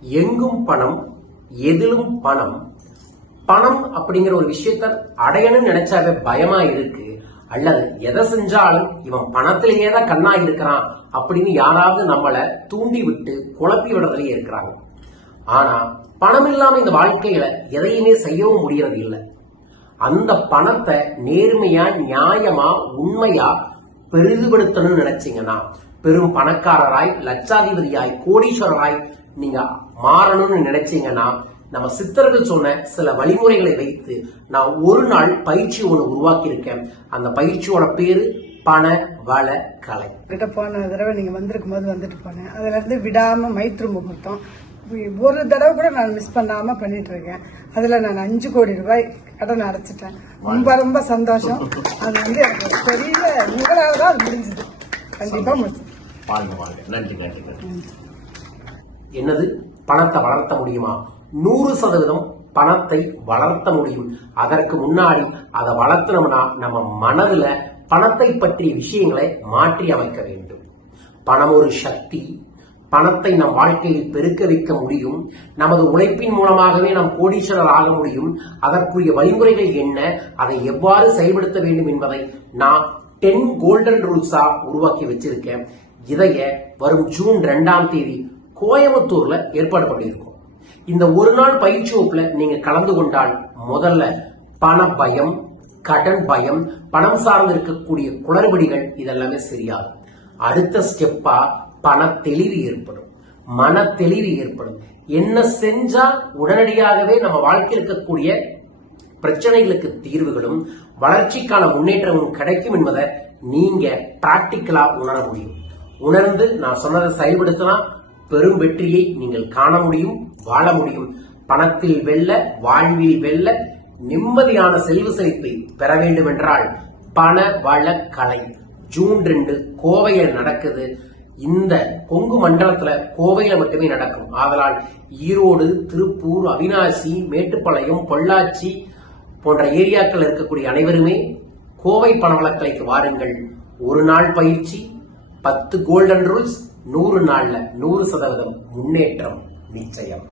எங்கும் பணம் எதிலும் பணம். பணம் அப்படிங்கிற ஒரு விஷயத்த அடையணும்னு நினைச்சாவே பயமா இருக்கு. அல்லது எதை செஞ்சாலும் இவன் பணத்திலேயே தான் கண்ணா இருக்கிறான் அப்படின்னு யாராவது நம்மளை தூண்டி விட்டு குழப்பி விடுறதுலயே இருக்கிறாங்க. ஆனா பணம் இல்லாம இந்த வாழ்க்கையில எதையுமே செய்யவும் முடியறது இல்லை. அந்த பணத்தை நேர்மையா நியாயமா உண்மையா பெரிதுபடுத்தணும்னு நினைச்சீங்கன்னா பெரும் பணக்காரராய் லட்சாதிபதியாய் கோடீஸ்வரராய் நீங்க மாறணும்னு நினைச்சீங்கன்னா நம்ம சித்தர்கள் சொன்ன சில வழிமுறைகளை வைத்து நான் ஒரு நாள் பயிற்சி ஒன்று உருவாக்கி இருக்கேன் அந்த பயிற்சியோட பேரு பண வள கலை. கிட்ட போன தடவை நீங்க வந்திருக்கும் போது வந்துட்டு போனேன். அதுல இருந்து விடாம மைத்ரு முகூர்த்தம். ஒரு தடவை கூட நான் மிஸ் பண்ணாம பண்ணிட்டு இருக்கேன். அதுல நான் அஞ்சு கோடி ரூபாய் கடன் அடைச்சிட்டேன். ரொம்ப ரொம்ப சந்தோஷம். அது வந்து எனக்கு பெரிய உங்களால தான் அது முடிஞ்சது. கண்டிப்பா முடிஞ்சது. நன்றி நன்றி நன்றி. என்னது? பணத்தை வளர்த்த முடியுமா? நூறு சதவீதம் பணத்தை வளர்த்த முடியும். அதற்கு முன்னாடி அதை வளர்த்தனோம்னா நம்ம மனதுல பணத்தை பற்றிய விஷயங்களை மாற்றி அமைக்க வேண்டும். பணம் ஒரு சக்தி. பணத்தை நம் வாழ்க்கையில் பெருக்க வைக்க முடியும். நமது உழைப்பின் மூலமாகவே நாம் கோடீஸ்வரர் ஆக முடியும். அதற்குரிய வழிமுறைகள் என்ன? அதை எவ்வாறு செயல்படுத்த வேண்டும் என்பதை நான் டென் கோல்டன் ரூல்ஸா உருவாக்கி வச்சிருக்கேன். இதைய வரும் ஜூன் ரெண்டாம் தேதி கோயம்புத்தூர்ல ஏற்பாடு பண்ணியிருக்கோம். இந்த ஒரு நாள் பயிற்சி வகுப்புல நீங்க கலந்து கொண்டால் முதல்ல பண பயம் கடன் பயம் பணம் சார்ந்து இருக்கக்கூடிய குளறுபடிகள் இதெல்லாமே சரியாகும். அடுத்த ஸ்டெப்பா பண தெளிவு ஏற்படும். மன தெளிவு ஏற்படும். என்ன செஞ்சா உடனடியாகவே நம்ம வாழ்க்கையில் இருக்கக்கூடிய பிரச்சனைகளுக்கு தீர்வுகளும் வளர்ச்சிக்கான முன்னேற்றமும் கிடைக்கும் என்பதை நீங்க பிராக்டிக்கலா உணர முடியும். உணர்ந்து நான் சொன்னதை செயல்படுத்தினா பெரும் வெற்றியை நீங்கள் காண முடியும் வாழ முடியும். பணத்தில் வெல்ல வாழ்வில் வெல்ல நிம்மதியான செல்வ செழிப்பை பெற வேண்டும் என்றால் பண வள கலை. ஜூன் ரெண்டு கோவையில் நடக்குது. இந்த கொங்கு மண்டலத்துல கோவையில மட்டுமே நடக்கும். ஆதலால் ஈரோடு திருப்பூர் அவினாசி மேட்டுப்பாளையம் பொள்ளாச்சி போன்ற ஏரியாக்கள் இருக்கக்கூடிய அனைவருமே கோவை பணவளக்கலைக்கு வாருங்கள். ஒரு நாள் பயிற்சி பத்து கோல்டன் ரூல்ஸ் நூறு நாள்ல நூறு சதவீதம் முன்னேற்றம் நிச்சயம்.